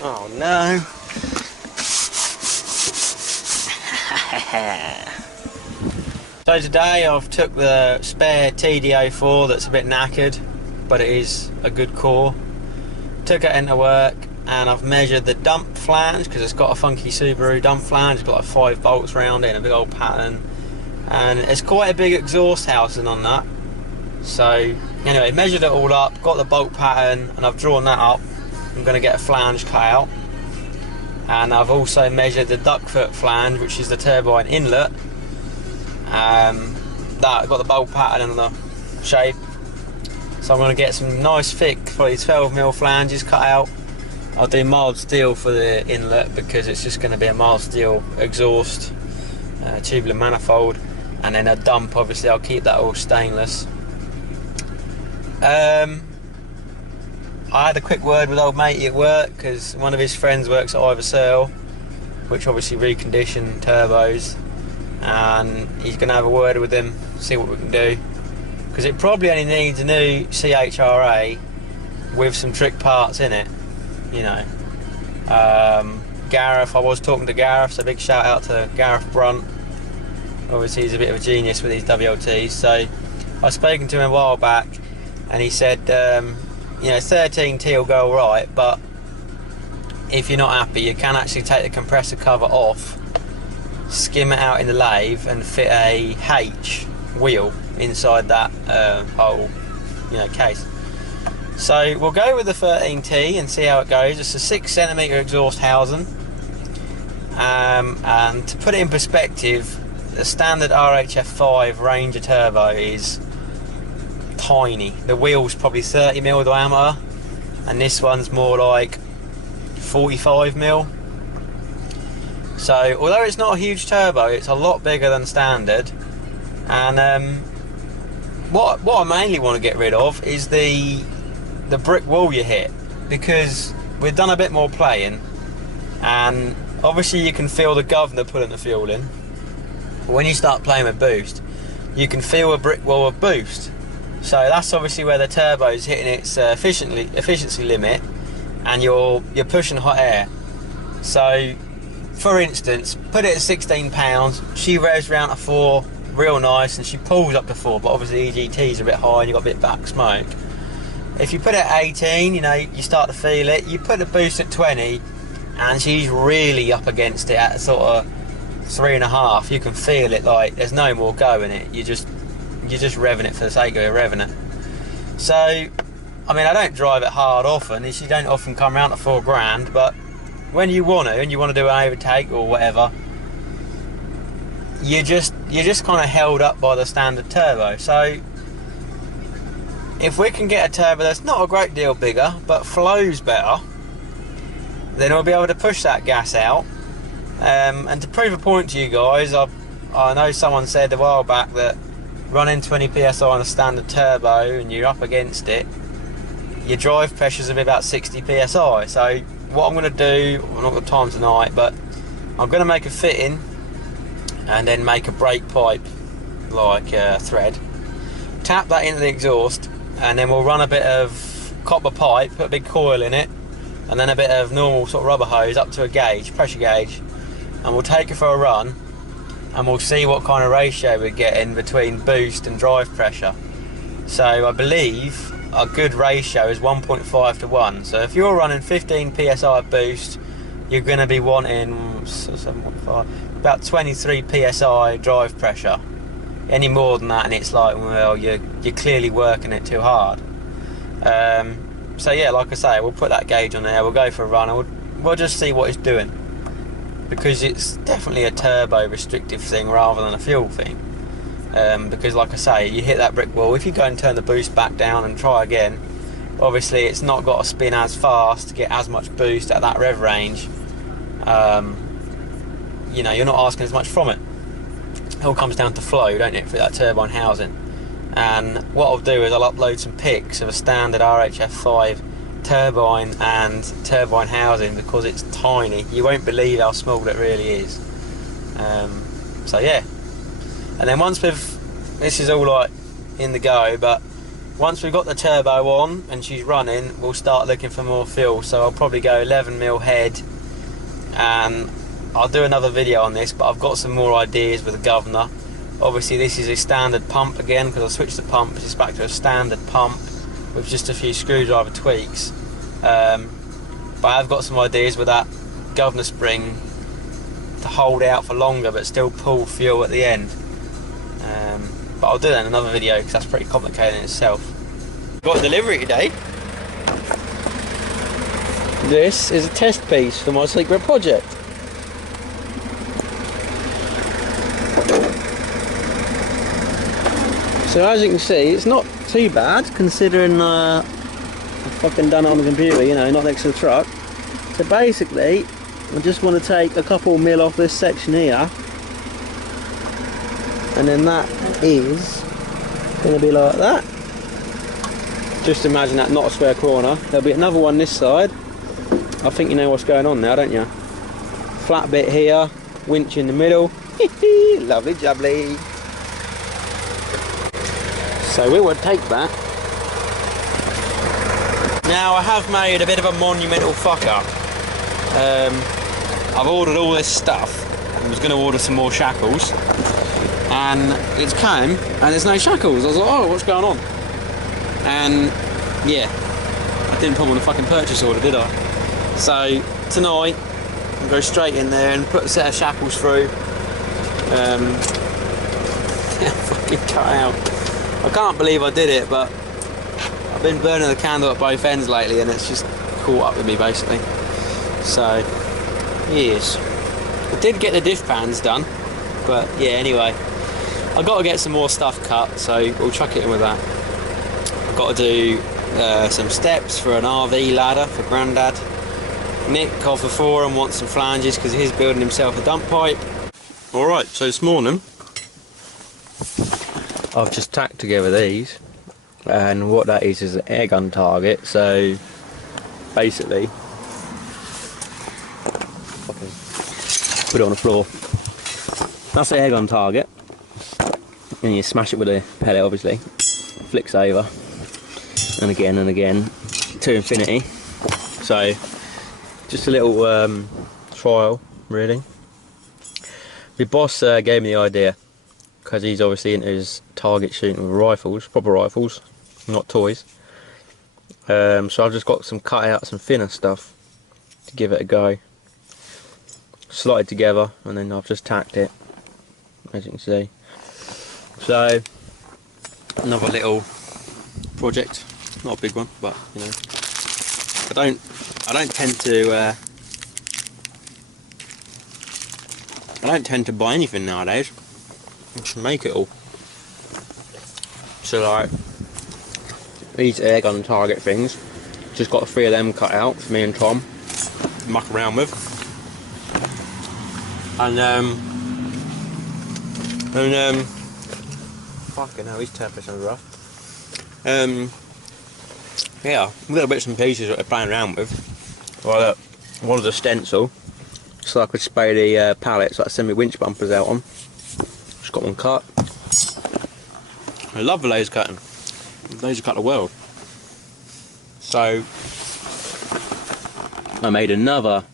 Oh no. So today I've took the spare TD04 that's a bit knackered, but it is a good core. Took it into work and I've measured the dump flange because it's got a funky Subaru dump flange. It's got like 5 bolts around it and a big old pattern. And it's quite a big exhaust housing on that. So anyway, measured it all up, got the bolt pattern, and I've drawn that up. I'm going to get a flange cut out. And I've also measured the duckfoot flange, which is the turbine inlet. That got the bolt pattern and the shape. So I'm going to get some nice thick, probably 12mm flanges cut out. I'll do mild steel for the inlet because it's just going to be a mild steel exhaust, tubular manifold, and then a dump. Obviously, I'll keep that all stainless. I had a quick word with old matey at work because one of his friends works at Iversell, which obviously recondition turbos, and he's going to have a word with him, see what we can do, because it probably only needs a new CHRA with some trick parts in it, you know. Gareth, I was talking to Gareth, so big shout out to Gareth Brunt. Obviously he's a bit of a genius with these WLTs, so I've spoken to him a while back and he said, you know, 13T will go alright, but if you're not happy you can actually take the compressor cover off, skim it out in the lathe and fit a H wheel inside that whole, you know, case. So we'll go with the 13T and see how it goes. It's a 6cm exhaust housing, and to put it in perspective, the standard RHF5 Ranger turbo is tiny. The wheel's probably 30mm diameter and this one's more like 45mm. So although it's not a huge turbo, it's a lot bigger than standard. And what I mainly want to get rid of is the brick wall you hit, because we've done a bit more playing and obviously you can feel the governor putting the fuel in. But when you start playing with boost, you can feel a brick wall of boost. So that's obviously where the turbo is hitting its efficiency limit, and you're pushing hot air. So for instance, put it at 16 pounds, she revs around to 4 real nice and she pulls up to 4, but obviously EGT's a bit high and you've got a bit of back smoke. If you put it at 18, you know, you start to feel it. You put the boost at 20 and she's really up against it at sort of 3.5. You can feel it, like there's no more go in it. You're just revving it for the sake of it, revving it. So I mean, I don't drive it hard often. She don't often come around to 4 grand, but when you want to, and you want to do an overtake or whatever, you're just kind of held up by the standard turbo. So if we can get a turbo that's not a great deal bigger but flows better, then we'll be able to push that gas out. And to prove a point to you guys, I know someone said a while back that running 20 psi on a standard turbo and you're up against it, your drive pressures will be about 60 psi. So what I'm going to do, I've not got time tonight, but I'm going to make a fitting and then make a brake pipe like thread, tap that into the exhaust, and then we'll run a bit of copper pipe, put a big coil in it, and then a bit of normal sort of rubber hose up to a gauge, pressure gauge, and we'll take it for a run and we'll see what kind of ratio we're getting between boost and drive pressure. So I believe a good ratio is 1.5 to 1. So if you're running 15 psi boost, you're going to be wanting 7.5, about 23 psi drive pressure. Any more than that and it's like, well, you're clearly working it too hard. So yeah, like I say, we'll put that gauge on there, we'll go for a run and we'll just see what it's doing, because it's definitely a turbo restrictive thing rather than a fuel thing. Because like I say, you hit that brick wall, if you go and turn the boost back down and try again, obviously it's not got to spin as fast to get as much boost at that rev range. You know, you're not asking as much from it. It all comes down to flow, don't it, for that turbine housing. And what I'll do is I'll upload some pics of a standard RHF5 turbine and turbine housing, because it's tiny. You won't believe how small it really is. So yeah, and then once this is all like in the go, but once we've got the turbo on and she's running, we'll start looking for more fuel. So I'll probably go 11mm head, and I'll do another video on this, but I've got some more ideas with the governor. Obviously this is a standard pump again, because I switched the pump, it's back to a standard pump with just a few screwdriver tweaks. But I've got some ideas with that governor spring to hold out for longer but still pull fuel at the end. But I'll do that in another video because that's pretty complicated in itself. Got a delivery today. This is a test piece for my secret project. So as you can see, it's not too bad considering I've fucking done it on the computer, you know, not next to the truck. So basically, I just want to take a couple mil off this section here, and then that is going to be like that. Just imagine that, not a square corner. There'll be another one this side. I think you know what's going on now, don't you? Flat bit here, winch in the middle. Lovely jubbly. So we would take that. Now I have made a bit of a monumental fuck up. I've ordered all this stuff. I was going to order some more shackles, and it's came and there's no shackles. I was like, oh, what's going on? And yeah, I didn't put them on the fucking purchase order, did I? So tonight I'll go straight in there and put a set of shackles through. Fucking cut out. I can't believe I did it, but I've been burning the candle at both ends lately and it's just caught up with me basically. So yes, I did get the diff pans done, but yeah, anyway, I've got to get some more stuff cut, so we'll chuck it in with that. I've got to do some steps for an RV ladder for Grandad. Nick off the forum wants some flanges because he's building himself a dump pipe. Alright, so this morning I've just tacked together these, and what that is an air gun target. So basically, put it on the floor. That's the air gun target, and you smash it with a pellet, obviously. Flicks over, and again to infinity. So just a little trial, really. The boss gave me the idea because he's obviously into his target shooting with rifles, proper rifles, not toys. So I've just got some cutouts and thinner stuff to give it a go. Slotted together, and then I've just tacked it, as you can see. So another little project, not a big one, but you know, I don't tend to buy anything nowadays. I just make it all. So like these air gun target things, just got 3 of them cut out for me and Tom to muck around with. And fucking hell, his temperature is rough. Yeah, little bits and pieces that they're playing around with. Well, look, one of the stencil, so I could spray the pallets that I send my winch bumpers out on. Just got one cut. I love the laser cutting. Laser cut the world. So I made another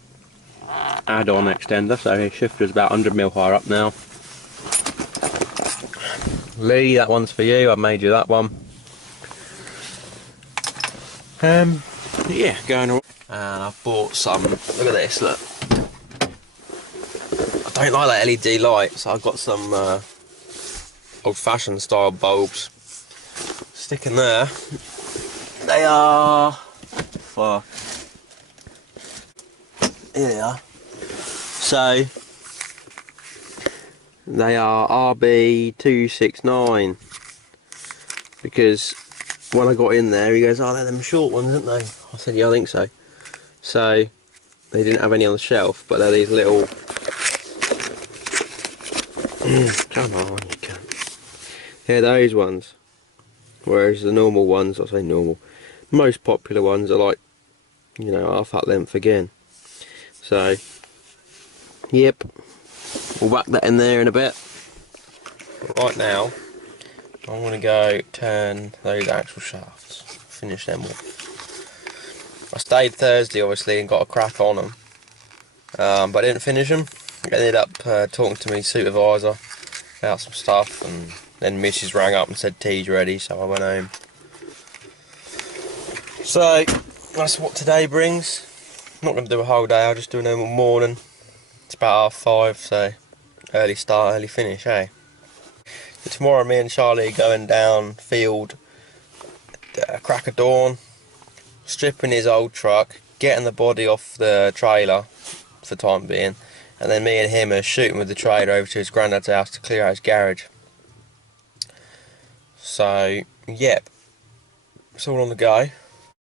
add-on extender, so his shifter's about 100mm higher up now. Lee, that one's for you, I made you that one. Yeah, going on. And I've bought some, look at this, look. I don't like that LED light, so I've got some old-fashioned style bulbs. Stick in there. They are, fuck. Here they are. So they are RB269, because when I got in there he goes, oh, they're them short ones, aren't they? I said, yeah, I think so. So they didn't have any on the shelf, but they're these little come on, you can't. They're those ones, whereas the normal ones, I say normal, most popular ones are like, you know, half that length again. So yep, we'll whack that in there in a bit. But right now, I'm going to go turn those axle shafts, finish them off. I stayed Thursday obviously and got a crack on them, but I didn't finish them. I ended up talking to my supervisor about some stuff, and then Mrs rang up and said tea's ready, so I went home. So that's what today brings. I'm not going to do a whole day, I'll just do a normal morning. It's about 5:30, so early start, early finish, eh? So tomorrow me and Charlie are going down field crack of dawn, stripping his old truck, getting the body off the trailer for the time being, and then me and him are shooting with the trailer over to his granddad's house to clear out his garage. So, yep, it's all on the go.